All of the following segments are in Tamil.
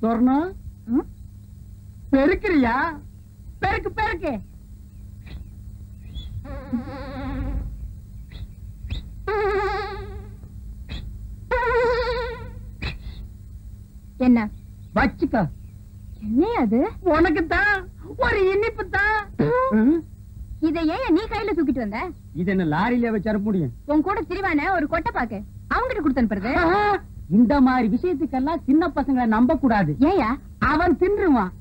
சொர்ணம் பெருக்கிறியா? பெருக்கு பெருக்கு. என்ன வச்சுக்க. என்ன அது? உனக்கு தான் ஒரு இனிப்பு தான். இதை ஏன் நீ கையில தூக்கிட்டு வந்த? இது என்ன லாரியில வச்சு அனுப்ப முடியும்? உன் கூட திரிவான ஒரு கொட்டை பாக்கு அவங்கிட்ட கொடுத்து அனுப்புறது. இந்த மாதிரி விஷயத்துக்கெல்லாம் சின்ன பசங்களை நம்ப கூடாது. ஏயா? அவன் தின்றுவான்.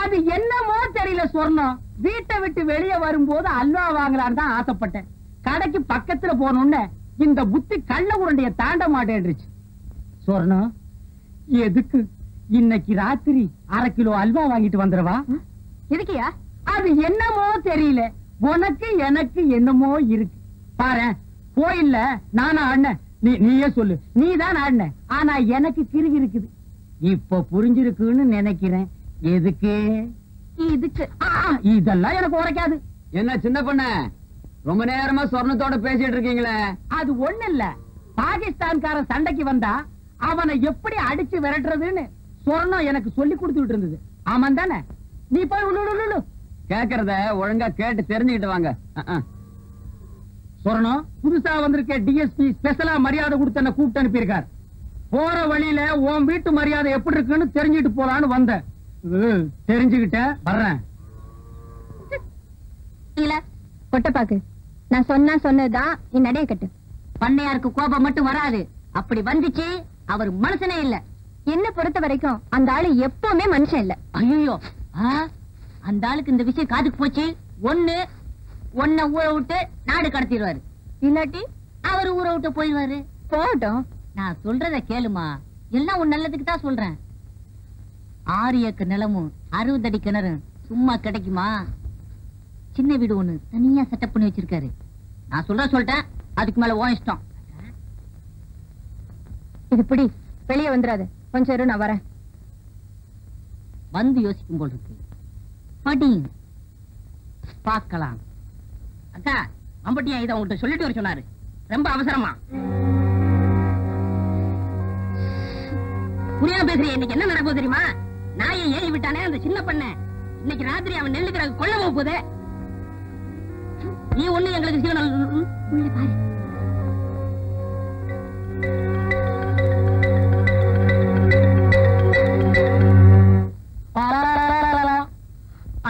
அது என்னமோ தெரியல சொர்ணம். வீட்டை விட்டு வெளியே வரும்போது அல்வா வாங்கலான்னு தான் ஆசைப்பட்டேன். கடைக்கு பக்கத்துல போனோன்னு இந்த புத்தி கள்ள உருண்டைய தாண்ட மாட்டேன்றுச்சு. சொர்ணம், எதுக்கு இன்னைக்கு ராத்திரி 1/2 கிலோ அல்வா வாங்கிட்டு வந்துடவா? எதுக்கியா? அது என்னமோ தெரியல. உனக்கு எனக்கு என்னமோ இருக்கு. பாரு, கோயில்ல நானா ஆடினேன், நீயே சொல்லு. நீதான் ஆடின. ஆனா எனக்கு கிறுகி இருக்குது. இப்ப புரிஞ்சிருக்குன்னு நினைக்கிறேன். எதுக்கு? இதுக்கு. இதெல்லாம் எனக்கு உரைக்காது. என்ன சின்ன பொண்ண, ரொம்ப நேரமா சொர்ணத்தோட பேசிட்டு இருக்கீங்களே? அது ஒண்ணு இல்ல. பாகிஸ்தான்காரன் சண்டைக்கு வந்தா அவனை எப்படி அடிச்சு விரட்டுறதுன்னு சொர்ணம் எனக்கு சொல்லி கொடுத்துட்டு இருந்தது. ஆமாம் தானே? நீ போய் உள்ளு. கேக்குறத ஒழுங்கா கேட்டு தெரிஞ்சுக்கிட்டு வாங்க. சொர்ணம், புதுசா வந்திருக்க டிஎஸ்பி ஸ்பெஷலா மரியாதை கொடுத்து என்ன கூப்பிட்டு அனுப்பியிருக்கார். போற வழியில உன் வீட்டு மரியாதை எப்படி இருக்குன்னு தெரிஞ்சுட்டு போலான்னு வந்தேன். தெரிஞ்சுக்கிட்ட வர்றேன். கொட்டை பாக்கு, நான் சொன்னதுதான் நீ நடைய கட்டு. பண்ணையாருக்கு கோபம் மட்டும் வராது. அப்படி வந்துச்சு அவர் மனுஷனே இல்ல. என்ன பொறுத்த வரைக்கும் அந்த ஆளு எப்பவுமே மனுஷன் இல்ல. ஐயோ, அந்த ஆளுக்கு இந்த விஷயம் காதுக்கு போச்சு. ஒன்ன ஊரை விட்டு நாடு கடத்திடுவாரு. இல்லாட்டி அவர் ஊரை விட்டு போயிடுவாரு. போகட்டும், நான் சொல்றத கேளுமா. எல்லாம் உன் நல்லதுக்கு தான் சொல்றேன். 6 ஏக்கர் நிலமும் 60 அடி கிணறும் சும்மா கிடைக்குமா? சின்ன வீடு ஒண்ணு தனியா செட்டப் பண்ணி வச்சிருக்காரு. நான் சொல்லிட்டேன். அதுக்கு மேல ஓ இஷ்டம். இது பிடி, வெளியே வந்துடாது. கொஞ்சம் இரு, நான் வரேன். வந்து யோசிக்கும் போல் இருக்கு. படி பார்க்கலாம். அக்கா, அம்பட்டியா இதை உங்கள்கிட்ட சொல்லிட்டு வர சொன்னாரு. ரொம்ப அவசரமா. புரியாம பேசுறீங்க. இன்னைக்கு என்ன நடக்கும் தெரியுமா? நாயை ஏறி விட்டானே அந்த சின்ன பண்ண. இன்னைக்கு ராத்திரி அவன் நெல்லுக்கு கொல்ல போகுது. நீ ஒண்ணு எங்களுக்கு சிக்னல் உள்ள பாரு.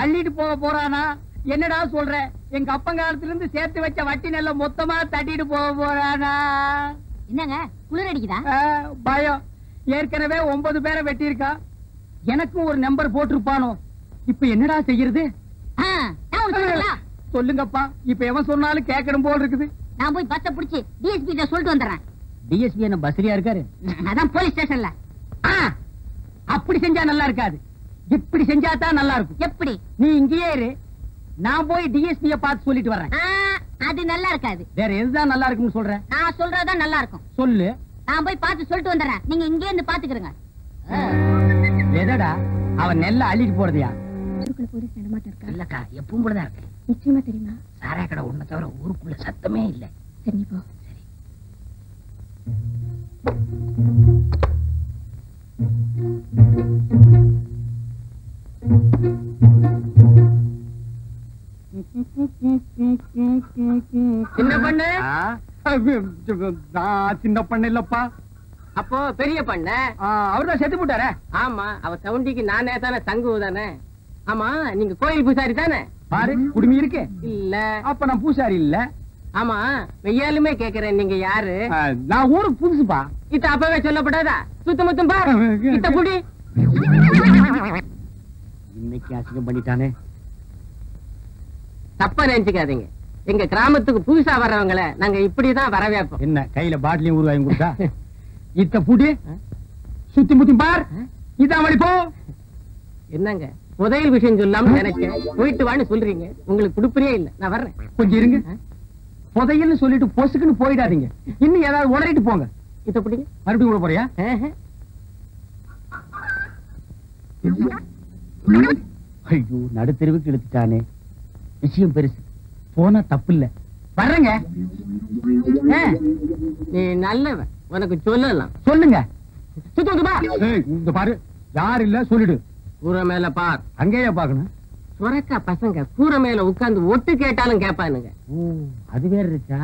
அள்ளிட்டு போக போறானா? என்னடா சொல்ற? எங்க அப்பங்காலத்துல இருந்து சேர்த்து வச்ச வட்டி நெல்ல மொத்தமா தட்டிட்டு போக போறானா? என்னங்க குளிர் அடிக்குதா? பயம். ஏற்கனவே 9 பேரை வெட்டியிருக்கா. எனக்கும் ஒரு நம்பர் போட்டிருப்பானோ. இப்ப என்னடா செய்யறது? சொல்லுங்கப்பா. இப்ப எவன் சொன்னாலும் கேட்கணும் போல் இருக்குது. நான் போய் பஸ்ஸ புடிச்சு டிஎஸ்பி கிட்ட சொல்லிட்டு வந்துடுறேன். டிஎஸ்பி என்ன பஸ்ரியா இருக்காரு? அதான் போலீஸ் ஸ்டேஷன்ல. அப்படி செஞ்சா நல்லா இருக்காது. இப்படி செஞ்சா தான் நல்லா இருக்கும். எப்படி? நீ இங்கேயே இரு, நான் போய் டிஎஸ்பிய பார்த்து சொல்லிட்டு வரேன். அது நல்லா இருக்காது. வேற எதுதான் நல்லா இருக்குன்னு சொல்றேன்? நான் சொல்றதுதான் நல்லா இருக்கும். சொல்லு. நான் போய் பார்த்து சொல்லிட்டு வந்துடுறேன். நீங்க இங்கே இருந்து பாத்துக்கிறங்க. எதடா அவன் நெல்ல அள்ளிட்டு போறதையா? போலீஸ் நடமாட்டம் இருக்கா? இல்லக்கா, எப்பவும் போலதான் இருக்கு. நிச்சயமா தெரியுமா? சாராய கடை ஒண்ணு தவிர ஊருக்குள்ள சத்தமே இல்ல. சரி போ. சின்ன பண்ண? சின்ன பண்ண இல்லப்பா. அப்போ பெரிய பண்ண? அவர்தான் செத்து போட்டாரே. ஆமா, அவ சவுண்டிக்கு நானே தானே தங்கு தானே. ஆமா, நீங்க கோயில் பூசாரி தானே? பாரு, குடுமி இருக்கு. இல்ல. அப்ப நான் பூசாரி இல்ல. ஆமா, வெய்யாலுமே கேக்குறேன், நீங்க யாரு? நான் ஊருக்கு புதுசுப்பா. இத அப்பவே சொல்லப்படாதா? சுத்தமுத்தம் பாரு. இத்த புடி. இன்னைக்கு அசிங்கம் பண்ணிட்டானே. தப்பா நினைச்சுக்காதீங்க. எங்க கிராமத்துக்கு புதுசா வர்றவங்கள நாங்க இப்படிதான் வரவேற்போம். என்ன கையில பாட்டிலையும் ஊர் வாங்கி கொடுத்தா? இத்த புடி, சுத்தி முத்தி பார். இதான் வழி போ. என்னங்க புதையல் விஷயம் சொல்லாம நினைச்சேன். போயிட்டு வான்னு சொல்றீங்க. உங்களுக்கு குடுப்பறியே இல்ல. நான் வர்றேன். கொஞ்சம் இருங்க. புதையல்னு சொல்லிட்டு பொசுக்குன்னு போயிடாதீங்க. இன்னும் ஏதாவது உளறிட்டு போங்க. இத புடிங்க. மறுபடியும் கூட போறியா? ஐயோ, நடுத்தெருவுக்கு இழுத்துட்டானே. விஷயம் பெருசு. போனா தப்பு இல்ல. வர்றேங்க. நீ நல்லவன், உனக்கு சொல்லலாம். சொல்லுங்க. சுத்தமா இந்த பாரு, யார் இல்ல சொல்லிடு. கூரை மேல பார். அங்கேயே பாக்கணும். சுரக்கா பசங்க கூரை மேல உட்கார்ந்து ஒட்டு கேட்டாலும் கேட்பானுங்க. ஓ, அது வேற இருக்கா?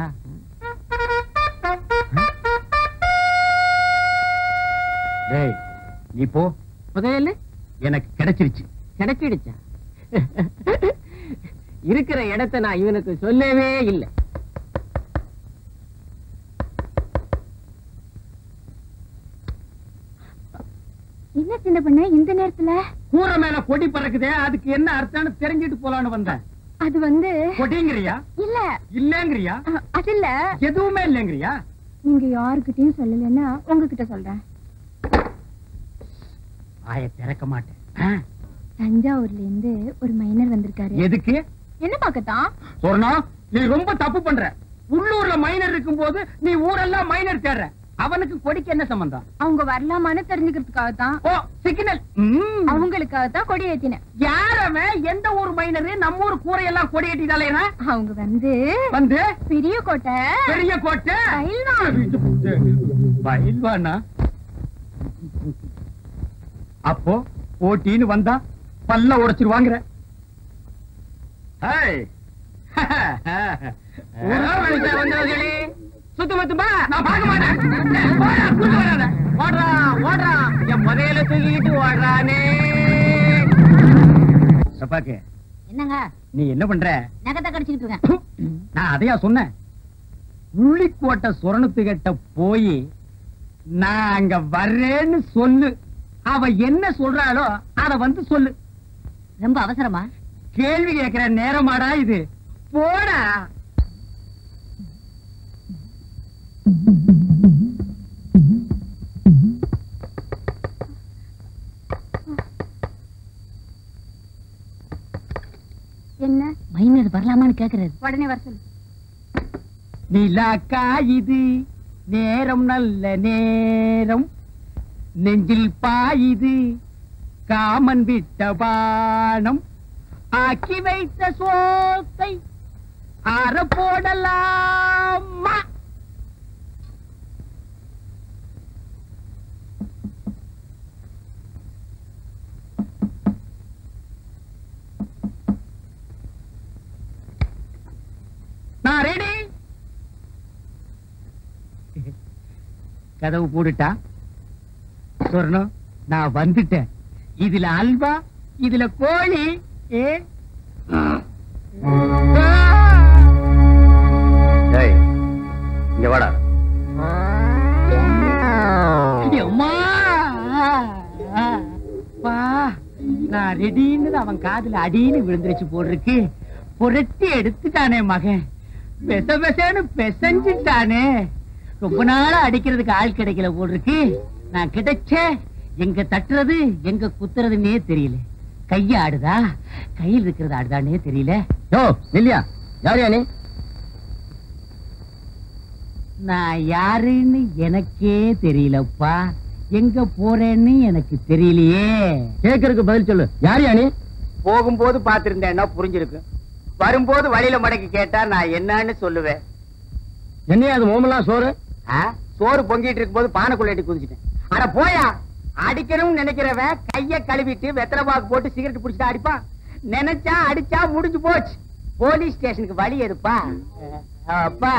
டேய், நீ போ. புதையல் எனக்கு கிடைச்சிருச்சு. கிடைச்சிடுச்சா? இருக்கிற இடத்தை நான் இவனுக்கு சொல்லவே இல்லை. என்ன சின்ன பண்ண இந்த நேரத்துல? கூரை மேல கொடி பறக்குதே, அதுக்கு என்ன அர்த்தம்னு தெரிஞ்சிட்டு போலான்னு வந்தேன். அது வந்து கொடிங்கிறியா? இல்ல இல்லங்கிறியா? அது இல்ல. எதுவுமே இல்லங்கிறியா? நீங்க யாருக்கிட்டையும் சொல்லலன்னா உங்ககிட்ட சொல்றேன். வாயை திறக்க மாட்டேன். தஞ்சாவூர்ல இருந்து ஒரு மைனர் வந்திருக்காரு. எதுக்கு? என்ன பாக்கத்தான்? சொன்னா நீ ரொம்ப தப்பு பண்ற. உள்ளூர்ல மைனர் இருக்கும் போது நீ ஊரெல்லாம் மைனர் தேடுற. அவனுக்கு கொடிக்கு என்ன சம்பந்தம்? அவங்க வரலாமான்னு தெரிஞ்சுக்கிறதுக்காக தான். ஓ, சிக்னல். அவங்களுக்காக தான் கொடி ஏத்தினேன். யாரவே எந்த ஊர் மைனரு நம்ம ஊர் கூரையெல்லாம் கொடி ஏற்றிட்டாலேனா? அவங்க வந்து பெரிய கோட்டை. பெரிய கோட்டை பயில்வானா? அப்போ போட்டின்னு வந்தா பல்ல உடைச்சிருவாங்க. சுத்தமத்துமா நான் பார்க்க மாட்டேன். ஓடுறா ஓடுறா என் முதல்ல தூக்கிட்டு ஓடுறானே. சப்பாக்கு, என்னங்க நீ என்ன பண்ற? நகத்தை கடிச்சிட்டு இருக்கேன். நான் அதையா சொன்னேன். உள்ளிக்கோட்டை சொரணத்துக்கிட்ட போய் நான் அங்க வர்றேன்னு சொல்லு. அவ என்ன சொல்றாளோ அத வந்து சொல்லு. ரொம்ப அவசரமா? கேள்வி கேட்கிற நேரமாடா இது? போடா. என்ன மைனர் வரலாமான்னு கேக்குறது? உடனே வர சொல்லு. நிலாக்கா இது நேரம் நல்ல நேரம், நெஞ்சில் பாயுது காமன் விட்ட பானம், ஆக்கி வைத்த சோத்தை அற போடலாமா? நான் ரெடி. கதவு போட்டுட்டா சொர்ணம், நான் வந்துட்டேன். இதுல அல்வா, இதுல கோழி. இங்க வாடா. நான் ரெடின்னு அவன் காதுல அடின்னு விழுந்துருச்சு போட்டிருக்கு. புரட்டி எடுத்துட்டானே மகன், பெச பெசன்னு பெசஞ்சிட்டானே. ரொம்ப நாளா அடிக்கிறதுக்கு ஆள் கிடைக்கல போட்டிருக்கு. நான் கிடைச்ச எங்க தட்டுறது எங்க குத்துறதுன்னே தெரியல. கைய ஆடுதா கையில் இருக்கிறது ஆடுதானே தெரியல. யோ இல்லையா, யாரையா நீ? நான் யாருன்னு எனக்கே தெரியலப்பா. எங்க போறேன்னு எனக்கு தெரியலையே. கேக்குறதுக்கு பதில் சொல்லு. யாரையா நீ? போகும்போது பாத்திருந்தேன்னா புரிஞ்சிருக்கு. வரும்போது வழியில மடக்கி கேட்டா நான் என்னன்னு சொல்லுவேன். என்னையா அது மோமெல்லாம் சோறு? சோறு பொங்கிட்டு இருக்கும் போது பானைக்குள்ள குதிச்சிட்டேன். அட போயா, அடிக்கணும்னு நினைக்கிறவன் கைய கழுவிட்டு வெத்தலை பாக்கு போட்டு சிகரெட் புடிச்சிட்டு அடிப்பான். நினைச்சா அடிச்சா முடிஞ்சு போச்சு. போலீஸ் ஸ்டேஷனுக்கு வழி எதுப்பா? அப்பா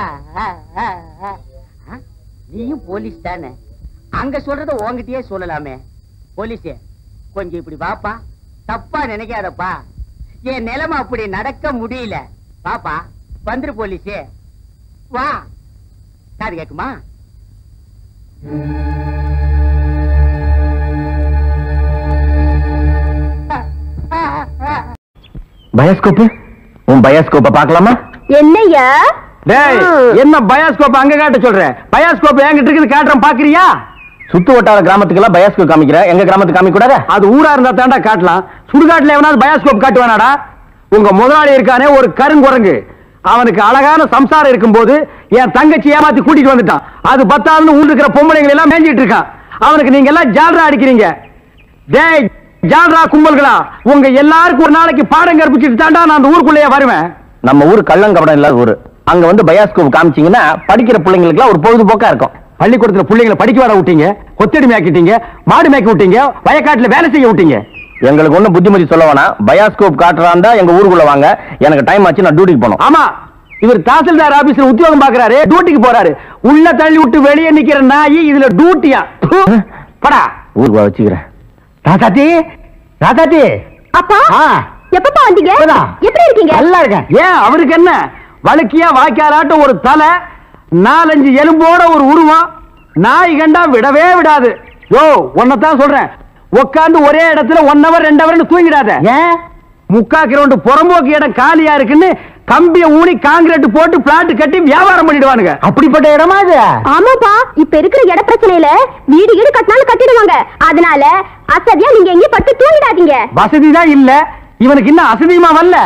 நீயும் போலீஸ் தானே, அங்க சொல்றத உன்கிட்டயே சொல்லலாமே. போலீஸே கொஞ்சம் இப்படி வாப்பா, தப்பா நினைக்காதப்பா. என் நிலைமை அப்படி நடக்க முடியல. பாப்பா வந்துரு போலீஸே, வா. காது கேக்குமா? பயாஸ்கோப், உன் பயாஸ்கோப்ப பாக்கலாமா? என்னையா? டேய், என்ன பயாஸ்கோப் அங்க காட்ட சொல்ற? பயாஸ்கோப் என்கிட்ட இருக்குது, காட்டுறேன், பாக்குறியா? சுத்து வட்டார கிராமத்துக்கு எல்லாம் பயாஸ்கோப் காமிக்கிற, எங்க கிராமத்துக்கு காமிக்க கூடாது? அது ஊரா இருந்தா தாண்டா காட்டலாம். சுடுகாட்டுல எவனாவது பயாஸ்கோப் காட்டுவானாடா? உங்க முதலாளி இருக்கானே ஒரு கருங்குரங்கு, அவனுக்கு அழகான சம்சாரம் இருக்கும் போது என் தங்கச்சி ஏமாத்தி கூட்டிட்டு வந்துட்டான். அது பத்தாதுன்னு ஊர் இருக்கிற பொம்பளைங்களை எல்லாம் மேஞ்சிட்டு இருக்கான். அவனுக்கு நீங்க எல்லாம் ஜால்ரா அடிக்கிறீங்க. டேய் ஜால்ரா கும்பல்களா, உங்க எல்லாருக்கும் ஒரு நாளைக்கு பாடம் கற்பிச்சுட்டு தாண்டா நான் அந்த ஊருக்குள்ளேயே வருவேன். நம்ம ஊர் கள்ளங்கபடம் இல்லாத ஊரு. அங்க வந்து பயாஸ்கோப் காமிச்சீங்கன்னா படிக்கிற பிள்ளைங்களுக்கு ஒரு பொழுதுபோக்கா இருக்கும். பள்ளிக்கூடத்துல பிள்ளைங்களை படிக்க வர விட்டீங்க, கொத்தடி மேய்க்கிட்டீங்க, மாடு மேய்க்க விட்டீங்க, வயக்காட்டுல வேலை செய்ய விட்டீங்க. எங்களுக்கு ஒண்ணும் புத்திமதி சொல்ல வேணாம். பயாஸ்கோப் காட்டுறாண்டா எங்க ஊருக்குள்ள வாங்க. எனக்கு டைம் ஆச்சு, நான் டியூட்டிக்கு போகணும். ஆமா, இவர் தாசில்தார் ஆபீஸ்ல உத்தியோகம் பாக்குறாரு, டியூட்டிக்கு போறாரு. உள்ள தள்ளி விட்டு வெளியே நிக்கிற நாய் இதுல டியூட்டியா? படா ஊருக்கு வச்சுக்கிறேன். ராசாத்தி, ராசாத்தி. அப்பா எப்பப்பா வந்தீங்க? எப்படி இருக்கீங்க? நல்லா இருக்கேன். ஏன் அவருக்கு என்ன? வழுக்கியா வாய்க்காலாட்டம் ஒரு தலை, 4-5 எலும்போட ஒரு உருவம். நாய் கண்டா விடவே விடாது. யோ, உன்னதான் சொல்றேன், உட்காந்து ஒரே இடத்துல 1 hour 2 hour தூங்கிடாத. ஏன்? 3/4 கிரவுண்ட் புறம்போக்கு இடம் காலியா இருக்குன்னு கம்பிய ஊனி காங்கிரீட் போட்டு பிளாட் கட்டி வியாபாரம் பண்ணிடுவானுங்க. அப்படிப்பட்ட இடமா இது? ஆமாப்பா, இப்ப இருக்கிற இட பிரச்சனையில வீடு வீடு கட்டினாலும் கட்டிடுவாங்க. அதனால அசதியா நீங்க எங்க பட்டு தூங்கிடாதீங்க. வசதி தான் இல்ல, இவனுக்கு இன்னும் அசதியுமா வரல.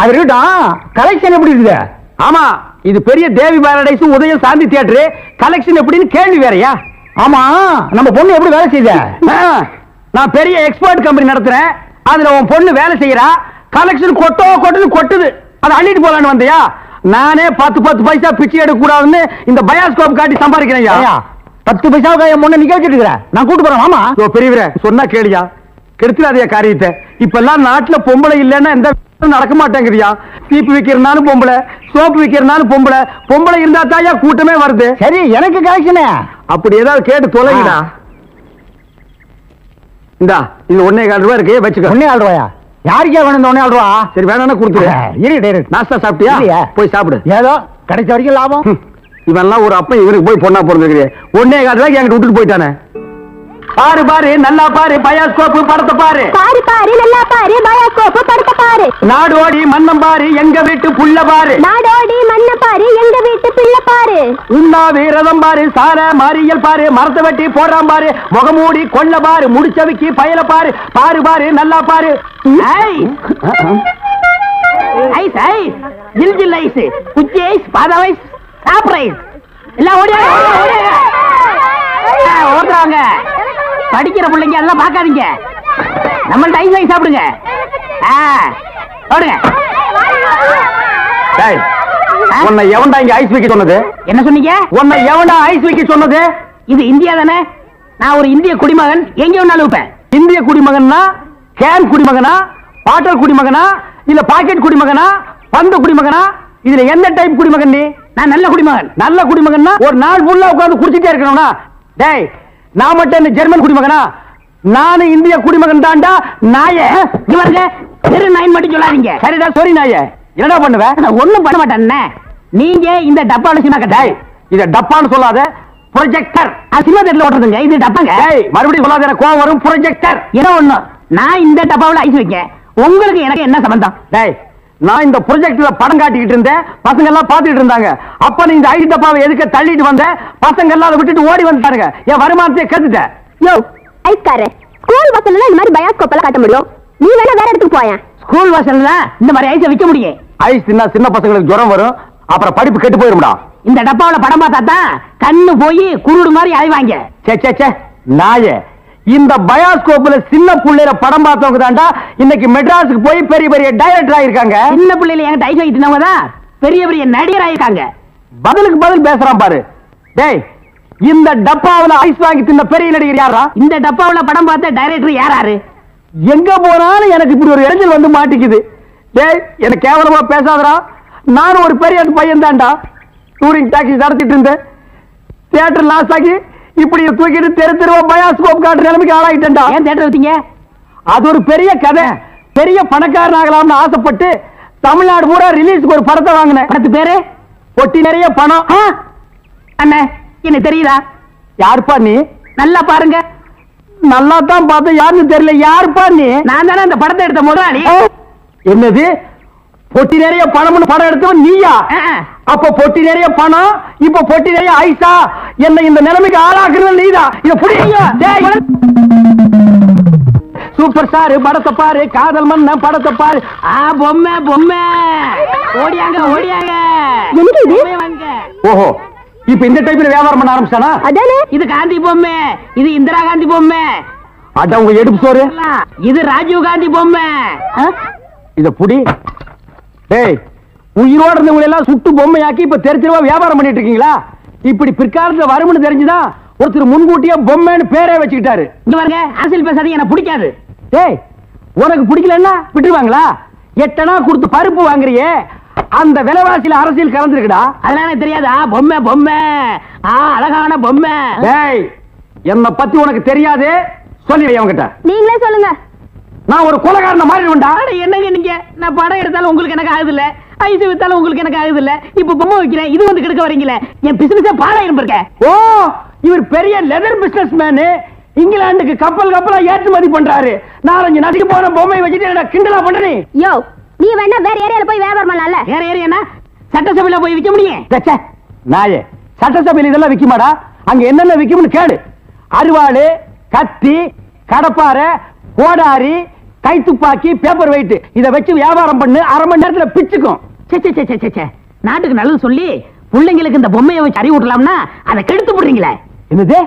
அது இருக்கட்டும், கலெக்ஷன் எப்படி இருக்குது? ஆமா, இது பெரிய தேவி பாரடைஸ், உதயம் சாந்தி தியேட்டர். கலெக்ஷன் எப்படின்னு கேள்வி வேறயா? ஆமா, நம்ம பொண்ணு எப்படி வேலை செய்த? நான் பெரிய எக்ஸ்போர்ட் கம்பெனி நடத்துறேன், அதுல உன் பொண்ணு வேலை செய்யறா. கலெக்ஷன் கொட்டுது. அதை அள்ளிட்டு போலான்னு வந்தியா? நானே 10 பைசா பிச்சை எடுக்க கூடாதுன்னு இந்த பயாஸ்கோப் காட்டி சம்பாதிக்கிறேன். 10 பைசாவுக்கு என் பொண்ணை நிக்க வச்சிட்டு இருக்கிறேன். நான் கூட்டு போறேன். ஆமா பெரியவரே, சொன்னா கேளியா, கெடுத்துடாதே காரியத்தை. இப்ப எல்லாம் நாட்டுல பொம்பளை இல்லைன்னா எந்த நடக்க மாட்டேங்குதியா. சீப்பு விக்கிறனாலும் பொம்பளை, சோப்பு விக்கிறனாலும் பொம்பளை. பொம்பளை இருந்தா தாயா கூட்டமே வருது. சரி, எனக்கு கலெக்ஷனே அப்படி ஏதாவது கேட்டு தொலைங்கடா. இந்தா, இது 1.25 ரூபாய் இருக்கு, வச்சுக்க. 1.25 ரூபாயா? யாருக்கே வேணும் இந்த 1.25 ரூபா? சரி, வேணா கொடுத்துரு. நாஸ்தா சாப்பிட்டியா? போய் சாப்பிடு. ஏதோ கிடைச்ச வரைக்கும் லாபம். இவெல்லாம் ஒரு அப்ப இவருக்கு போய் பொண்ணா பிறந்திருக்கு. 1.25 ரூபாய்க்கு என்கிட்ட விட்டுட்டு போயிட்டானே. பாரு பாரு, நல்லா பாரு, பயாஸ்கோப் படத்தை பாரு. பாரு பாரு, நல்லா பாரு, பயாஸ்கோப் படத்தை பாரு. நாடோடி மன்னம் பாரு, எங்க வீட்டு புள்ள பாரு. நாடோடி மன்னம் பாரு, எங்க வீட்டு பிள்ளை பாரு. உண்ணாவி ரதம் பாரு, சார மாரியல் பாரு, மரத்தை வெட்டி போடுறான் பாரு, முகமூடி கொள்ள பாரு, முடிச்சவிக்கு பயல பாரு. பாரு பாரு, நல்லா பாரு. ஐஸ் ஐஸ், ஜில் ஜில் ஐஸ், குச்சி ஐஸ், பாதாம் ஐஸ், சாப்ரைஸ் எல்லாம் ஓடுறாங்க. படிக்கிற பிள்ளைங்க எல்லாம் பாக்காதீங்க, நம்மள்ட்ட ஐஸ் ஐஸ் சாப்பிடுங்க. ஓடுங்க. உன்னை எவன்டா இங்க ஐஸ் வைக்க சொன்னது? என்ன சொன்னீங்க? உன்னை எவன்டா ஐஸ் வைக்க சொன்னது? இது இந்தியா தானே? நான் ஒரு இந்திய குடிமகன், எங்க வேணாலும் வைப்பேன். இந்திய குடிமகன்னா கேன் குடிமகனா, பாட்டல் குடிமகனா, இல்ல பாக்கெட் குடிமகனா, பந்து குடிமகனா? இதுல எந்த டைப் குடிமகன் நீ? நான் நல்ல குடிமகன். நல்ல குடிமகன்னா ஒரு நாள் ஃபுல்லா உட்கார்ந்து குடிச்சிட்டே இருக்கணும்னா? டேய், நான் மட்டும் என்ன ஜெர்மன் குடிமகனா? நானும் இந்திய குடிமகன் தான்டா. நாயே, இவருங்க தெரு நாயின் மட்டும் சொல்லாதீங்க. சரிடா, சாரி நாயே. என்னடா பண்ணுவேன்? நான் ஒண்ணும் பண்ண மாட்டேன். நீங்க இந்த டப்பால சினிமா கட்ட, இத டப்பான்னு சொல்லாத, ப்ரொஜெக்டர். சினிமா தேட்டர்ல ஓட்டுறதுங்க, இது டப்பாங்க. மறுபடியும் சொல்லாத, கோவம் வரும். ப்ரொஜெக்டர் என்ன ஒண்ணு? நான் இந்த டப்பாவில் ஐஸ் வைக்க, உங்களுக்கு எனக்கு என்ன சம்பந்தம்? டேய், நான் இந்த ப்ரொஜெக்ட்ல படம் காட்டிக்கிட்டு இருந்தேன், பசங்க எல்லாம் பாத்துட்டு இருந்தாங்க. அப்ப நீ இந்த ஐஸ் டப்பாவை எதுக்கு தள்ளிட்டு வந்த? பசங்க எல்லாம் அதை விட்டுட்டு ஓடி வந்துட்டாருங்க. என் வருமானத்தை கத்துட்டேன். யோ ஐஸ்காரே, ஸ்கூல் வாசல்ல இந்த மாதிரி பயாஸ்கோப் எல்லாம் காட்ட முடியும், நீ வேணா வேற இடத்துக்கு போய. ஸ்கூல் வாசல்ல இந்த மாதிரி ஐஸை விக்க முடியும். ஐஸ் தின்னா சின்ன பசங்களுக்கு ஜுரம் வரும், அப்புறம் படிப்பு கெட்டு போயிரும்டா. இந்த டப்பாவில படம் பார்த்தா தான் கண்ணு போய் குருடு மாதிரி அலைவாங்க. சே நாயே, இந்த பயாஸ்கோப்ல சின்ன புள்ளையில படம் பார்த்தவங்க தான்டா இன்னைக்கு மெட்ராஸுக்கு போய் பெரிய பெரிய டைரக்டர் ஆயிருக்காங்க. சின்ன பிள்ளையில என்கிட்ட ஐஸ் வைக்கிறவங்க தான் பெரிய பெரிய நடிகர் ஆயிருக்காங்க. பதிலுக்கு பதில் பேசுறான் பாரு. டேய், இந்த டப்பாவுல ஐஸ் வாங்கி தின்ன பெரிய நடிகர் யாரா? இந்த டப்பாவுல படம் பார்த்த டைரக்டர் யாராரு? எங்க போனாலும் எனக்கு இப்படி ஒரு இடைஞ்சல் வந்து மாட்டிக்குது. டேய், எனக்கு கேவலமா பேசாதடா. நானும் ஒரு பெரிய பையன் தான்டா. டூரிங் டாக்ஸி நடத்திட்டு இருந்தேன். தியேட்டர் லாஸ் ஆகி இப்படி தூக்கிட்டு தெரு தெருவா பயாஸ்கோப் காட்டுற நிலைமைக்கு ஆளாயிட்டேன்டா. ஏன் தியேட்டர் வச்சீங்க? அது ஒரு பெரிய கதை. பெரிய பணக்காரன் ஆகலாம்னு ஆசைப்பட்டு தமிழ்நாடு பூரா ரிலீஸ்க்கு ஒரு படத்தை வாங்கினேன். படத்து பேரு பொட்டி நிறைய பணம். அண்ணே, என்ன தெரியுதா? யாருப்பா நீ? நல்லா பாருங்க. நல்லா தான் பார்த்தேன், யாருன்னு தெரியல. யாருப்பா நீ? நான் தானே அந்த படத்தை எடுத்த முதலாளி. என்னது, பொட்டி நிறைய பணம்னு படம் எடுத்தவன் நீயா? அப்ப பொட்டி நிறைய பணம், இப்ப பொட்டி நிறைய ஐசா. என்ன இந்த நிலைமைக்கு ஆளாக்குறது நீதான். இத புடிங்க. சூப்பர் ஸ்டார் படத்தை பாரு, காதல் மன்ன படத்தை பாரு. பொம்மை பொம்மை ஓடியாங்க ஓடியாங்க. ஓஹோ, இப்ப இந்த டைப்ல வியாபாரம் பண்ண ஆரம்பிச்சானா? அதானே, இது காந்தி பொம்மை, இது இந்திரா காந்தி பொம்மை. அட உங்க எடுப்பு சோறு. இது ராஜீவ் காந்தி பொம்மை. இத புடி. டேய், உயிரோட இருந்தவங்க எல்லாம் சுட்டு பொம்மையாக்கி இப்ப தெரு தெருவா வியாபாரம் பண்ணிட்டு இருக்கீங்களா? இப்படி பிற்காலத்துல வரும்னு தெரிஞ்சுதான் ஒருத்தர் முன்கூட்டியே பொம்மைன்னு பேரே வச்சுக்கிட்டாரு. இங்க பாருங்க, அரசியல் பேசாதீங்க, எனக்கு பிடிக்காது. டேய், உனக்கு பிடிக்கலன்னா விட்டுருவாங்களா? 8 அணா கொடுத்து பருப்பு வாங்குறியே, அந்த விலைவாசியில அரசியல் கலந்துருக்குடா. அதெல்லாம் எனக்கு தெரியாதா? பொம்மை பொம்மை, அழகான பொம்மை. டேய், என்ன பத்தி உனக்கு தெரியாது, சொல்லி அவங்கிட்ட. நீங்களே சொல்லுங்க. நான் ஒரு கொலைகாரன மாறிடுவேன்டா. என்னங்க நீங்க? நான் படம் எடுத்தாலும் உங்களுக்கு எனக்கு ஆகுது இல்ல, ஐஸ் வித்தாலும் உங்களுக்கு எனக்கு ஆகுது இல்ல, இப்ப பொம்மை வைக்கிறேன், இது வந்து கெடுக்க வரீங்களே, என் பிசினஸே பாழாயிரம் இருக்க. ஓ, இவர் பெரிய லெதர் பிசினஸ் மேனு, இங்கிலாந்துக்கு கப்பலா ஏற்றுமதி பண்றாரு. 4-5 நதிக்கு போன பொம்மை வச்சுட்டு என்ன கிண்டலா பண்றீ? யோ, நீ வேணா வேற ஏரியால போய் வியாபாரம் பண்ணலாம்ல. வேற ஏரியானா சட்டசபையில போய் விற்க முடியும்? நாயே, சட்டசபையில் இதெல்லாம் விக்குமாடா? அங்க என்னென்ன விக்கும்னு கேளு. அருவாளு, கத்தி, கடப்பாரை, கோடாரி, கைத்துப்பாக்கி, பேப்பர் வெயிட், இத வச்சு வியாபாரம் பண்ணு, அரை மணி நேரத்துல பிச்சுக்கும். நாட்டுக்கு நல்லது சொல்லி பிள்ளைங்களுக்கு இந்த பொம்மையை வச்சு அறிவு விடலாம்னா அதை கெடுத்து போடுறீங்களே. என்னது?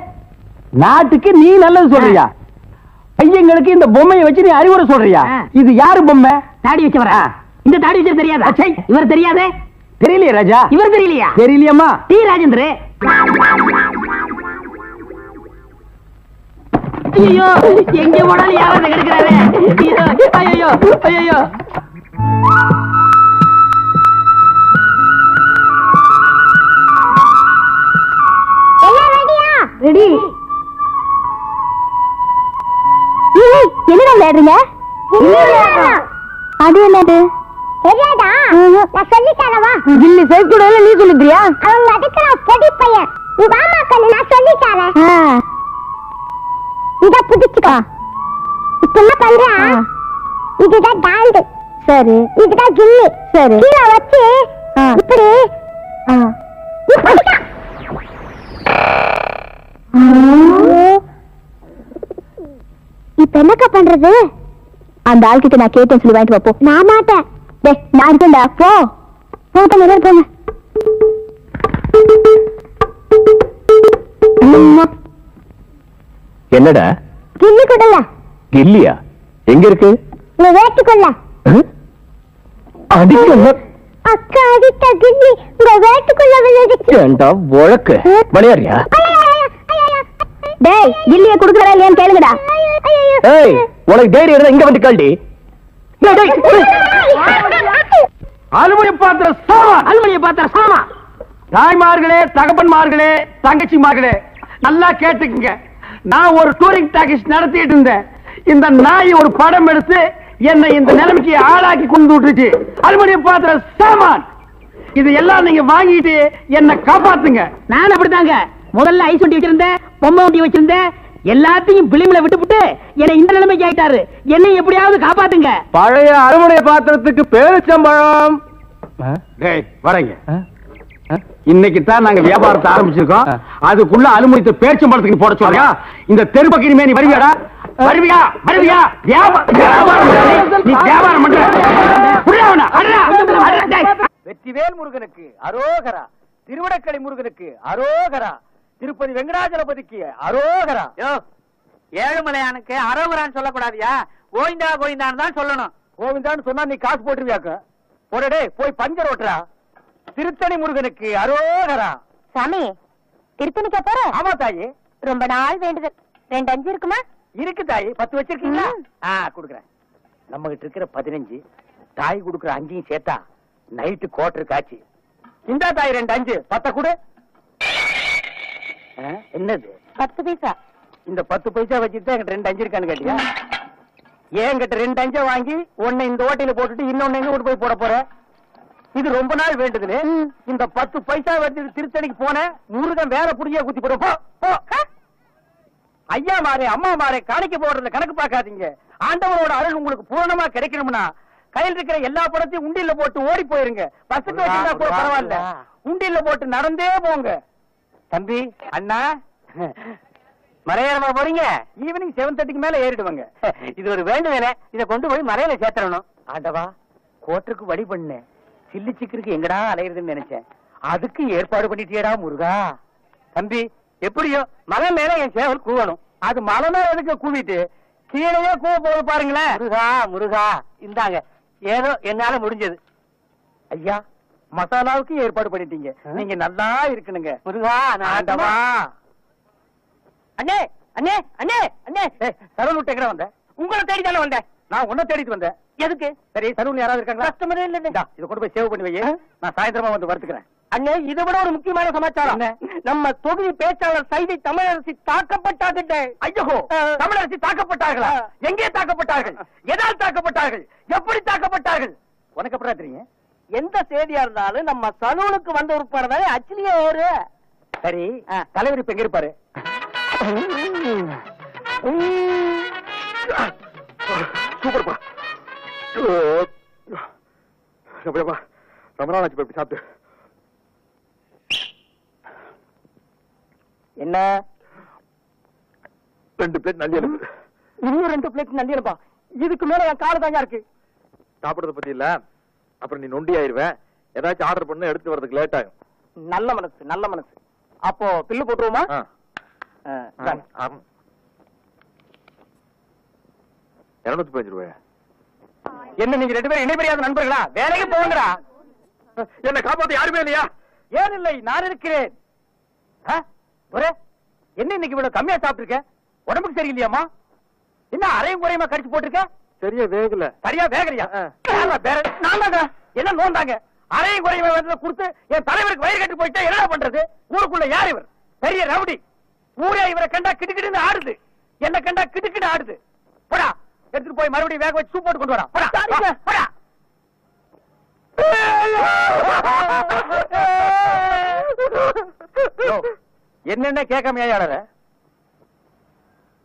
நாட்டுக்கு நீ நல்லது சொல்றியா? பையங்களுக்கு இந்த பொம்மையை வச்சு நீ அறிவுரை சொல்றியா? இது யாரு பொம்மை? தாடி வச்சு வர. இந்த தாடி வச்சு தெரியாதா? இவர் தெரியாதே? தெரியலையே ராஜா. இவர் தெரியலையா? தெரியலையம்மா. டி ராஜேந்திர. ஐயோ, எங்க போனாலும் யாராவது கிடைக்கிறாரு. ஐயோ ஐயோ. ரெடி. என்ன விளையாடுறீங்க? அது என்னது? தெரியாதா? நான் சொல்லி தரவா? இல்ல, சேர்க்கூட நீ சொல்லுறியா? அவங்க அதுக்குற பொடி பையன். நீ வாமா கண்ணு, நான் சொல்லி தரேன். இத புடிச்சுக்கோ. இப்ப என்ன பண்ற? இதுதான் டாண்டு. சரி. இதுதான் கில்லி. சரி. கீழ வச்சு இப்படி இப்ப என்னக்கா பண்றது? அந்த ஆள்கிட்ட நான் கேட்டேன் சொல்லி வாங்கிட்டு வா. போ. நான் மாட்டேன். டேய், நான் இருக்கேன்டா. போ. போங்க நிறைய போங்க. என்னடா? கில்லி கொடல. கில்லியா? எங்க இருக்கு? நீ வேட்டி கொள்ள. அடிக்கல. அக்கா அடிட்ட கில்லி உங்க வேட்டுக்குள்ள விழுந்துச்சு. ஏண்டா வழக்கு விளையாடுறியா? டேய், கில்லிய குடுக்குறா இல்லையான்னு கேளுங்கடா. ஏய், உனக்கு தைரியம் இருந்தா இங்க வந்து கால்டி. அலுமினிய பாத்திர சாமா, அலுமினிய பாத்திர சாமா. தாய்மார்களே, தகப்பன்மார்களே, தங்கச்சிமார்களே, நல்லா கேட்டுக்குங்க. நான் ஒரு டூரிங் டாக்கீஸ் நடத்திட்டு இருந்தேன். இந்த நாய் ஒரு படம் எடுத்து என்னை இந்த நிலைமைக்கு ஆளாக்கி கொண்டு விட்டுருச்சு. அலுமினிய பாத்திர சாமான் இது எல்லாம் நீங்க வாங்கிட்டு என்ன காப்பாத்துங்க. நான் அப்படித்தாங்க முதல்ல ஐஸ் வண்டி வச்சிருந்தேன், பொம்மை வண்டி வச்சிருந்தேன், எல்லாத்தையும் பிலிம்ல விட்டுவிட்டு என்னை இந்த நிலைமைக்கு ஆயிட்டாரு. என்னை எப்படியாவது காப்பாத்துங்க. பழைய அலுமினிய பாத்திரத்துக்கு பேரிச்சம்பழம். வரங்க, இன்னைக்கு தான் நாங்க வியாபாரத்தை ஆரம்பிச்சிருக்கோம். அதுக்குள்ள அலுமினியத்தை பேரிச்சம்பழத்துக்கு போட சொல்றியா? இந்த தெரு பக்கிரிமே நீ வருவியாடா? வருவியா? வருவியா? நீ வியாபாரம் பண்ற. வெற்றிவேல் முருகனுக்கு அரோகரா, திருவடக்கடை முருகனுக்கு அரோகரா, திருப்பதி வெங்கடாஜலபதிக்கு அரோகரா. ஏழுமலையானுக்கு அரோகரான்னு சொல்லக்கூடாதியா, கோவிந்தா கோவிந்தான்னு தான் சொல்லணும். கோவிந்தான்னு சொன்னா நீ காசு போட்டுருவியாக்க. போடே, போய் பஞ்சர் ஓட்டுறா. திருத்தணி முருகனுக்கு அரோகரா. சாமி, திருத்தணிக்கா போற? ஆமா தாயி, ரொம்ப நாள் வேண்டுதல். 2 5 இருக்குமா? இருக்கு தாயி. 10 வச்சிருக்கீங்களா? குடுக்குறேன். நம்ம கிட்ட இருக்கிற 15, தாய் குடுக்குற 5 சேர்த்தா நைட்டு கோட்டர் காட்சி. இந்த தாய் 2 5 10 கொடு. என்னது? 10 பைசா. இந்த 10 பைசா வச்சுட்டு என்கிட்ட 2 5 இருக்கான்னு கேட்டியா? என்கிட்ட 2 5 வாங்கி ஒன்னு இந்த ஓட்டையில போட்டுட்டு இன்னொன்னு எங்க கொண்டு போய் போட போற? இது ரொம்ப நாள் வேண்டுதுன்னு இந்த 10 பைசா வச்சு திருத்தணிக்கு போன முருகன் வேற புடிய குத்தி போடும். ஐயா மாரே, அம்மா மாரே, காணிக்க போடுறதுல கணக்கு பார்க்காதீங்க. ஆண்டவனோட அருள் உங்களுக்கு பூரணமா கிடைக்கணும்னா கையில் இருக்கிற எல்லா படத்தையும் உண்டியில போட்டு ஓடி போயிருங்க. பஸ்ஸுக்கு வச்சிருந்தா கூட பரவாயில்ல, உண்டியில போட்டு நடந்தே போங்க. தம்பி, அண்ணா, மறையறமா போறீங்க? ஈவினிங் 7:30க்கு மேல ஏறிடுவாங்க. இது ஒரு வேண்டுதலே, இதை கொண்டு போய் மறையில சேர்த்தரணும். ஆண்டவா, கோட்டருக்கு வழி பண்ண சில்லி சிக்கருக்கு எங்கடா அலையிறதுன்னு நினைச்சேன். அதுக்கு ஏற்பாடு பண்ணிட்டியடா முருகா. தம்பி, எப்படியோ மலை மேல என் சேவல் கூவணும். அது மலை மேல எதுக்கு கூவிட்டு கீழே கூவ போது பாருங்களேன். முருகா முருகா, இந்தாங்க ஏதோ என்னால முடிஞ்சது. ஐயா, மசாலாவுக்கு ஏற்பாடு பண்ணிட்டீங்க. நீங்க நல்லா இருக்கணுங்க. முருகா ஆண்டவா. அண்ணே அண்ணே அண்ணே அண்ணே சலூன் விட்டு எங்க வந்த? உங்களை தேடி தானே வந்தேன். நான் உன்ன தேடிட்டு வந்தேன். எதுக்கு? சரி, சலூன் யாராவது இருக்காங்களா? கஸ்டமரே இல்ல. இதை கொண்டு போய் சேவ் பண்ணி வை. நான் சாயந்தரமா வந்து வறுத்துக்கிறேன். அண்ணே, இதை விட ஒரு முக்கியமான சமாச்சாரம். நம்ம தொகுதி பேச்சாளர் சைதை தமிழரசி தாக்கப்பட்டாங்க. ஐயோ, தமிழரசி தாக்கப்பட்டார்களா? எங்கே தாக்கப்பட்டார்கள்? எதால் தாக்கப்பட்டார்கள்? எப்படி தாக்கப்பட்டார்கள்? உனக்கு எப்படி தெரியும்? எந்த செய்தியா இருந்தாலும் நம்ம சலூனுக்கு வந்த உட்படதானே அச்சிலியே ஏறு. சரி, தலைவர் இப்ப எங்க இருப்பாரு? சூப்பர்ப்பா. எப்படிப்பா ரொம்ப நாள் ஆச்சு போய் சாப்பிட்டு. என்ன 2 பிளேட் நல்லி எலும்பு. இன்னும் 2 பிளேட் நல்லி எலும்பா? இதுக்கு மேல என் கால தாங்க இருக்கு. சாப்பிடுறத பத்தி இல்ல, அப்புறம் நீ நொண்டி ஆயிருவேன். ஏதாச்சும் ஆர்டர் பண்ண எடுத்து வரதுக்கு லேட் ஆகும். நல்ல மனசு, நல்ல மனசு. அப்போ பில்லு போட்டுருவோமா? 215 ரூபாய். என்ன நீங்க 2 பேரும் இணைபெரியாத நண்பர்களா? வேலைக்கு போங்கடா. என்ன காப்பாத்த யாருமே இல்லையா? ஏன் இல்லை, நான் இருக்கிறேன். என்ன இன்னைக்கு இவ்வளவு கம்மியா சாப்பிட்டுருக்க? உடம்புக்கு சரியில்லையாமா? என்ன அரையும் குறையுமா கடிச்சு போட்டிருக்க? சரியா வேகல. சரியா வேகலையா? என்ன நோந்தாங்க? அரையும் குறையுமா வந்து கொடுத்து என் தலைவருக்கு வயிறு கட்டி போயிட்டா என்ன பண்றது? ஊருக்குள்ள யார் இவர்? பெரிய ரவுடி. ஊரே இவரை கண்டா கிடுக்கிடுன்னு ஆடுது. என்ன கண்டா கிடுக்கிட்டு ஆடுது. போடா, எடுத்துட்டு போய் மறுபடியும் வேக வச்சு சூப் போட்டு கொண்டு வரா. போடா. என்னென்ன கேட்காம ஏழற?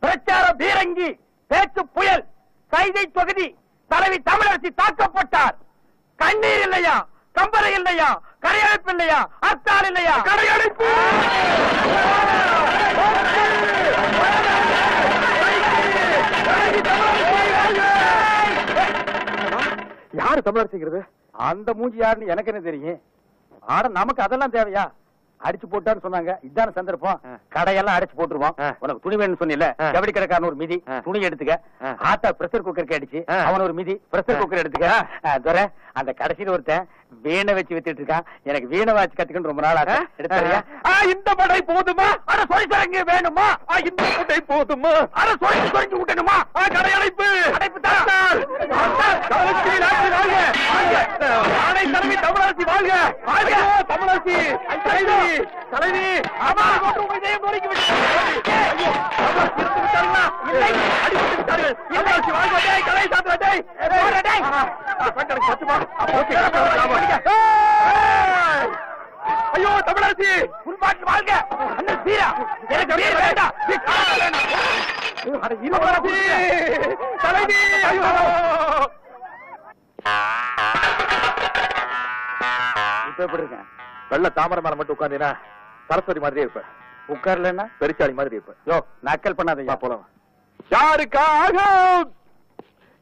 பிரச்சார பீரங்கி, பேச்சு புயல், சைதை தொகுதி தலைவி தமிழரசி தாக்கப்பட்டார். கண்ணீர் இல்லையா? கம்பரை இல்லையா? கரையடைப்பு இல்லையா? அத்தால் இல்லையா? கரையடைப்பு. யாரு தமிழரசிங்கிறது? அந்த மூஞ்சி யாருன்னு எனக்கு என்ன தெரியும்? ஆனா நமக்கு அதெல்லாம் தேவையா? அடிச்சு போட்டான்னு சொன்னாங்க. இதான சந்தர்ப்பம். கடையெல்லாம் அடிச்சு போட்டுருவோம். உனக்கு துணி வேணும்னு சொன்னில, ஜவுளி கடைக்காரன் ஒரு மிதி துணி எடுத்துக்க. ஆத்தா பிரஷர் குக்கருக்கு அடிச்சு அவன் ஒரு மிதி பிரஷர் குக்கர் எடுத்துக்க. துரை, அந்த கடைசியில் ஒருத்தன் வீணை வச்சு வித்துட்டு இருக்கான். எனக்கு வீணை வாச்சு கத்துக்கணும் ரொம்ப நாள் ஆக. எடுத்தாரியா? இந்த படை போதுமா? அட சொரிசரங்கு வேணுமா? இந்த படை போதுமா? அட சொரிஞ்சு விட்டணுமா? கடையடைப்பு அடைப்பு தரத்தால் தலைவி தமிழரசி வாழ்க! வாழ்க தமிழரசி! தலைவி தலைவி! அம்மா இதயம் நொறுக்கி விட்டார்கள். தமிழரசி வாழ்க! கலை சாப்பிட சத்துமா? ஐயோ தமிழரசி உள்பாட்டு வாழ்க! அண்ணன் சீரா எனக்கு வீர வேண்டாம். தலைவி ஐயோ! இப்ப எப்படி இருக்கேன்? வெள்ள தாமரை மேல மட்டும் உட்கார்ந்தீனா சரஸ்வதி மாதிரியே இருப்ப. உட்கார்லன்னா பெருச்சாளி மாதிரி இருப்ப. யோ, நக்கல் பண்ணாதீங்க. போலாம். யாருக்காக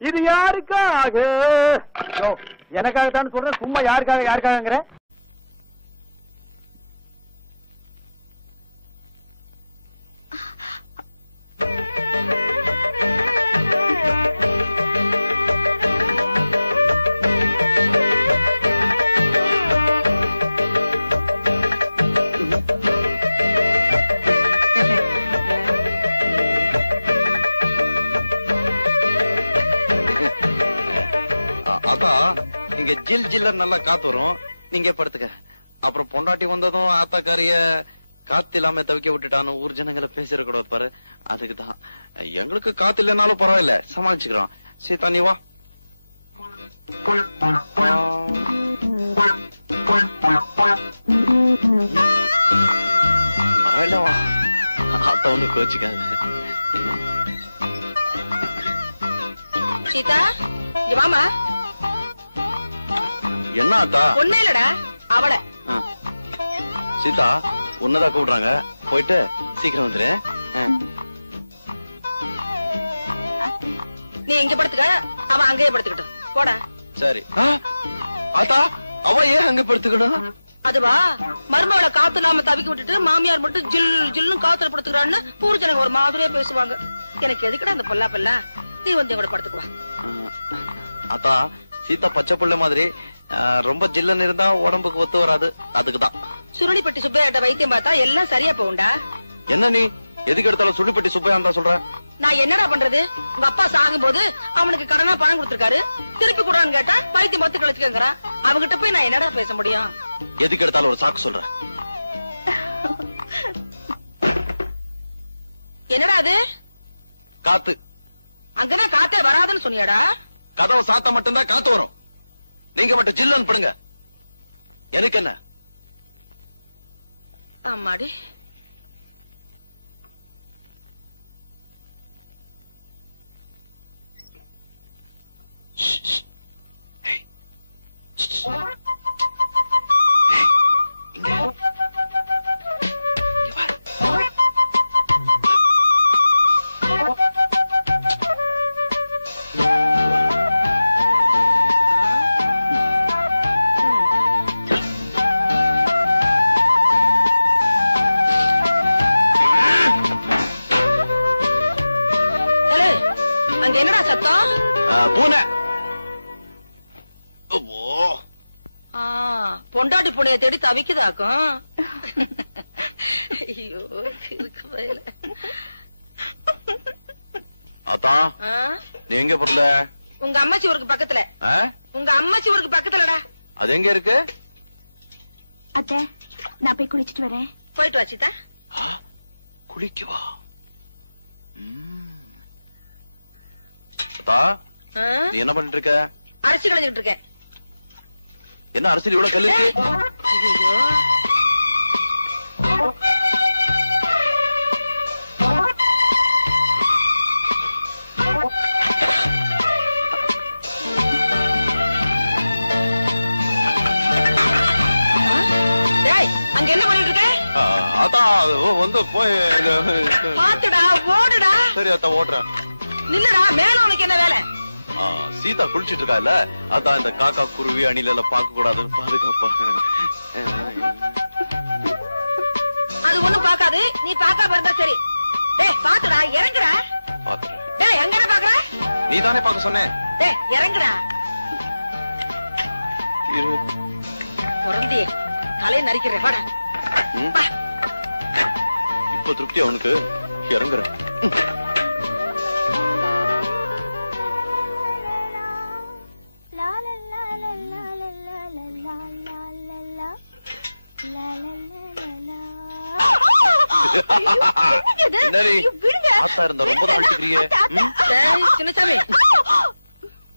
இது? யாருக்காக? யோ, எனக்காகத்தான் சொல்றேன். சும்மா யாருக்காகங்கிற? ஆத்தா, இங்க ஜில் ஜில்லர் நல்லா காத்து வரும். நீங்க படுத்துக்க. அப்புறம் பொண்டாட்டி வந்ததும் ஆத்தாக்காரிய காத்து இல்லாம தவிக்க விட்டுட்டான்னு ஊர் ஜனங்களை பேசிடக்கூடாது பாரு. அதுக்குதான். எங்களுக்கு காத்து இல்லைனாலும் பரவாயில்ல, சமாளிச்சுக்கிறோம். சீதா நீ வா. பரவாயில்ல வா. ஆத்தா ஒண்ணு கோச்சுக்காது. சீதா இங்க வாமா. என்ன ஆத்தா? ஒண்ணு இல்லடா, அவள. சீதா உன்னதான் கூப்பிடுறாங்க, போயிட்டு சீக்கிரம் வந்துரு. நீ இங்க படுத்துக்க, அவன் அங்கேயே படுத்துக்கிட்டு போடா. சரி. ஆத்தா, அவ ஏன் அங்க படுத்துக்கணும்? அதுவா, மருமகளை காத்து இல்லாம தவிக்க விட்டுட்டு மாமியார் மட்டும் ஜில் ஜில்னு காத்துல படுத்துக்கிறான்னு ஊர் ஜனங்க ஒரு மாதிரியா பேசுவாங்க. எனக்கு எதுக்குடா அந்த பொல்லா நீ வந்து கூட படுத்துக்குவா. ஆத்தா, சீதா பச்சை புள்ள மாதிரி ரொம்ப ஜில்லன்னு இருந்தா உடம்புக்கு ஒத்து வராது, அதுக்குதான். சுருளிப்பட்டி சுப்பையாட்ட வைத்தியம் பார்த்தா எல்லாம் சரியா போகும்டா. என்ன நீ எதுக்கு எடுத்தாலும் சுருளிப்பட்டி சுப்பையா தான் சொல்ற? நான் என்னடா பண்றது? உங்க அப்பா சாகும் போது அவனுக்கு கடனா பணம் கொடுத்திருக்காரு, திருப்பி கூடான்னு கேட்டா வைத்தியம் பார்த்து கழிச்சுக்கங்கிறான். அவங்கிட்ட போய் நான் என்னடா பேச முடியும்? எதுக்கு எடுத்தாலும் ஒரு சாக்கு சொல்ற. என்னடா அது? காத்து. அங்கதான் காத்தே வராதுன்னு சொன்னியாடா? கதவை சாத்த மட்டும்தான் காத்து வரும். நீங்க மட்டும் ஜில்லன்னு படுங்க. எனக்கு என்ன? ஆமாடி. அங்க என்னடா சத்தம்? பூனை. பொண்டாட்டி பூனைய தேடி தவிக்குதாக்கும். ஐயோ இருக்கு வயல. ஆத்தா நீ எங்க போறல? உங்க அம்மாச்சி ஊருக்கு பக்கத்துல. உங்க அம்மாச்சி ஊருக்கு பக்கத்துலடா. அது எங்க இருக்கு? அத்தை நான் போய் குளிச்சிட்டு வரேன். போயிட்டு வாச்சிதா. குளிக்குவா? ஆத்தா நீ என்ன பண்ணிட்டு இருக்க? அரிசி களைஞ்சிட்டு இருக்கேன். என்ன அரசியல் இவ்வளவு கல்லு இருக்கு? ஐயோ அங்க என்ன பண்ணிட்டு இருக்க? ஆத்தா வந்து போய் பாத்துடா ஓடுடா. சரி ஆத்தா ஓடுறேன். நில்லுடா, மேல உனக்கு என்ன வேலை? சீதா குளிச்சிட்டு இருக்கா இல்ல, அதான் இந்த காக்கா குருவி அணில எல்லாம் பார்க்க கூடாதுன்னு பாதுகாப்பா. அது ஒண்ணும் பாக்காது, நீ பாக்காம இருந்தா சரி. டேய் பாத்துடா, இறங்குடா. பாத்துறேன். டேய் எங்க பாக்குற? நீ தானே பாக்க சொன்ன. டேய் இறங்குடா. இரு. பொறந்தியே தலையை நரிக்கிறேன், வாடா. இப்போ திருப்தி அவனுக்கு. இறங்குறேன்.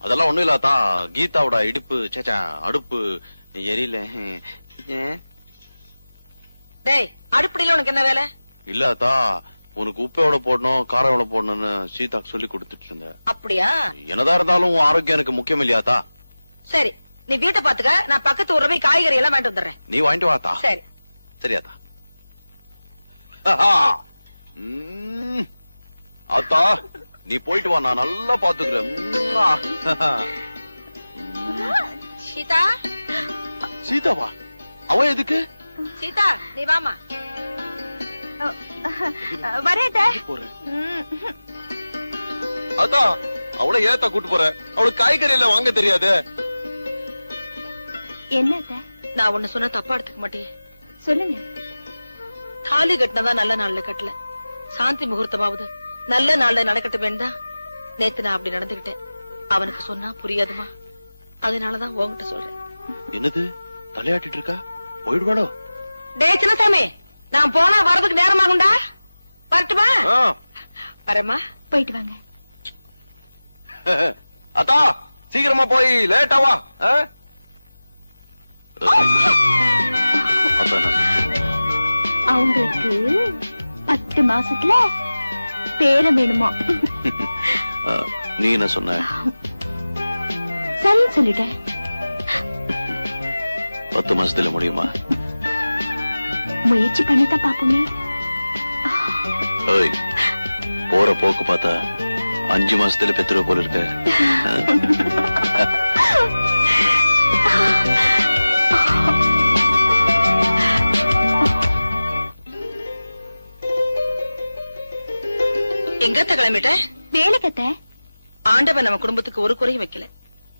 அதெல்லாம் ஒண்ணும் இல்லாதா, கீதாவோட இடுப்பு சேச்சா அடுப்பு எரியல. டேய் அடுப்படியில உனக்கு என்ன வேலை? இல்லாதா உனக்கு உப்பு எவ்வளவு போடணும் காரம் எவ்வளவு போடணும்னு சீதாக்கு சொல்லி கொடுத்துட்டு இருந்தேன். அப்படியா? என்னதான் இருந்தாலும் ஆரோக்கியம் எனக்கு முக்கியம் இல்லையாத்தா? சரி நீ வீட்டை பாத்துக்க, நான் பக்கத்து ஊர்ல போய் காய்கறி எல்லாம் வாங்கிட்டு வந்துடுறேன். நீ வாங்கிட்டு வாத்தா. சரி சரியாத்தா. அத்தா நீ போயிட்டு வா, நான் நல்லா பாத்துக்கிறேன். சீதா. சீதாவா? அவ எதுக்கு? சீதா நீ வாமா. வரேன். அத்தா அவளை ஏத்தா கூட்டு போற? அவளுக்கு காய்கறி எல்லாம் வாங்க தெரியாது. என்ன? நான் ஒண்ணு சொன்ன தப்பா எடுத்துக்க மாட்டேன். சொல்லுங்க. தாலி கட்டினதா நல்ல நாள்ல கட்டல, சாந்தி முகூர்த்தமாவது நல்ல நாள்ல நடக்கட்டும் வேண்டாம். நேத்து நான் அப்படி நடந்துகிட்டேன். அவனுக்கு சொன்னா புரியாதுமா, அதனாலதான் உன்கிட்ட சொல்றேன். என்னது தலையாட்டிட்டு இருக்கா? போயிடுவாளோ? டே சின்னசாமி, நான் போனா வரதுக்கு நேரமாகும்டா. வரட்டுமா? வரமா. போயிட்டு வாங்க. அத்தா சீக்கிரமா போய் லேட்டாவா. அவங்களுக்கு 10 மாசத்துல பேரம் வேணுமா? நீ என்ன சொன்ன? சரி சொல்லிட்டேன். 10 மாசத்துல முடியுமா? முயற்சி பண்ணிதான் பாப்போமே. போற போக்கு பார்த்தா 5 மாசத்துல பெத்துற போல இருக்க. எங்கத்த கிளம்பிட்ட? வேலைக்கத்த. ஆண்டவன் நம்ம குடும்பத்துக்கு ஒரு குறையும் வைக்கல.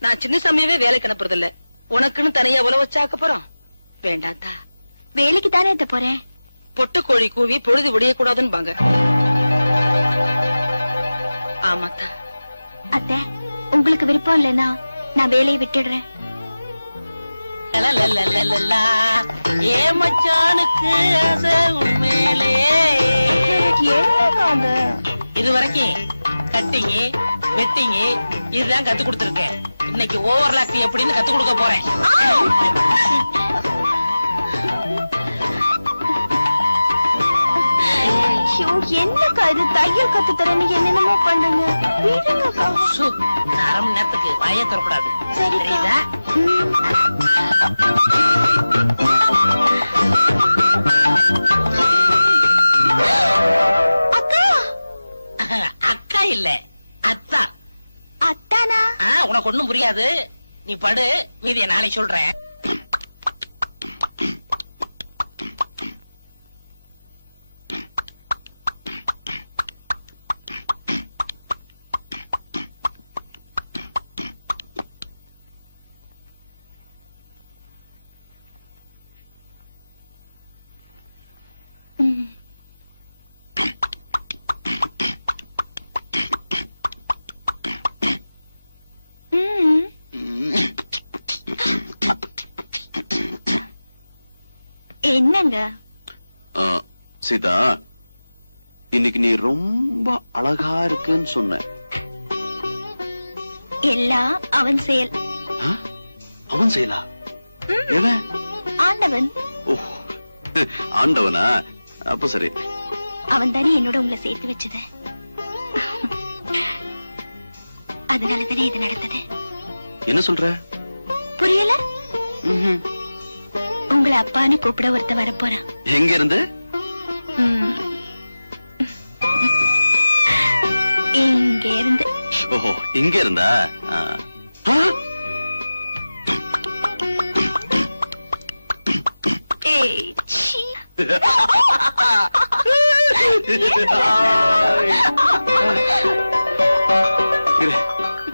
நான் சின்ன சமயமே வேலைக்கு அனுப்புறது இல்ல. உனக்குன்னு தனியா உல வச்சாக்க போறோம். வேண்டாத்தா. வேலைக்கு தானே எத்த போறேன். பொட்டு கோழி கூவி பொழுது விடிய கூடாதுன்னு பாங்க. ஆமாத்தா. அத்தை, உங்களுக்கு விருப்பம் இல்லைன்னா நான் வேலையை விட்டுடுறேன். ஏ மச்சானுக்கு ஆசை உண்மையிலே. என்னங்க இது வரைக்கும் கட்டிங்க வெட்டிங்க இதுதான் கத்து கொடுத்துருக்கேன். இன்னைக்கு ஓவர்லாக் எப்படின்னு கத்து கொடுக்க போறேன். என்னக்கா இது தையல் கத்து தரேன்னு என்னென்னமோ பண்ணுங்க. அரை மணி நேரத்துக்கு வாயே தரக்கூடாது. சரிதா? அக்கா அக்கா இல்ல அத்தா. அத்தானா? உனக்கு ஒண்ணும் புரியாது. நீ படு, மீதிய நாளை சொல்றேன். என்னங்க சீதா, இன்னைக்கு நீ ரொம்ப அழகா இருக்குன்னு சொன்ன. எல்லாம் அவன் செயல். அவன் செயலா? எவன்? ஆண்டவன். ஆண்டவனா? அப்ப சரி. அவன் தானே என்னோட உங்களை சேர்த்து வச்சது. அதனாலதானே இது நடந்தது. என்ன சொல்ற? புரியல. உங்களை அப்பான்னு கூப்பிட ஒருத்த வரப்போறான். எங்க இருந்து? இங்க இருந்து. ஓஹோ, இங்க இருந்தா?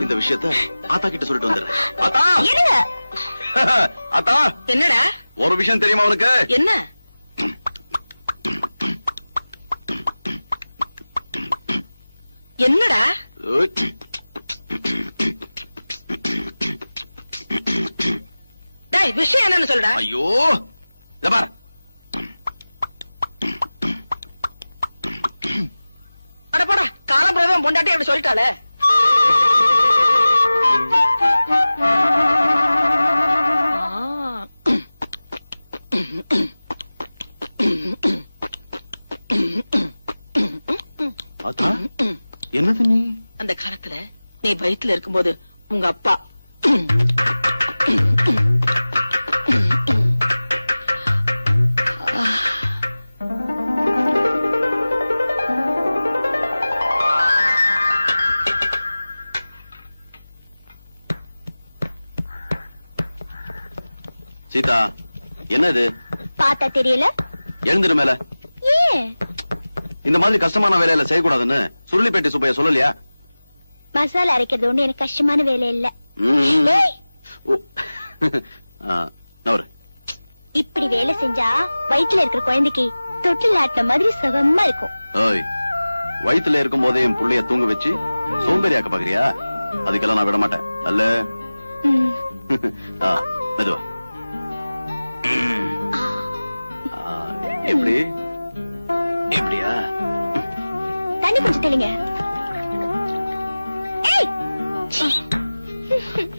இந்த விஷயத்த ஆத்தா கிட்ட சொல்லிட்டு வந்துடுறேன். ஆத்தா, ஆத்தா. என்னடா? ஒரு விஷயம் தெரியுமா உனக்கு? என்ன? என்னடா? டேய், விஷயம் என்னன்னு சொல்லுடா. ஐயோ, இத பாரு. அட போடா, காலம்புறதான் பொண்டாட்டி அப்படி சொல்லிட்டாளே. என்னது நீ? அந்த காலத்துல நீ வயித்துல இருக்கும்போது உங்க அப்பா சீதா, என்ன இது? பார்த்தா தெரியல. எழுந்துரு மேல. ஏன் இந்த மாதிரி கஷ்டமான வேலையில செய்யக்கூடாதுன்னு சுருளிப்பேட்டை சுப்பைய சொல்லலையா? மசாலா அரைக்கிறது ஒண்ணு எனக்கு கஷ்டமான வேலை இல்ல. இப்படி வேலை செஞ்சா வயிற்றுல இருக்கிற குழந்தைக்கு தொட்டில் ஆட்டின மாதிரி சுகமா இருக்கும். வயிற்றுல இருக்கும் போதே என் புள்ளைய தூங்க வச்சு சோம்பேறி ஆக்க பாக்குறியா? அதுக்கெல்லாம் நான் விட மாட்டேன். அல்ல மெதுவா. எப்படி? எப்படியா? தண்ணி கொஞ்சம் தெளிங்க.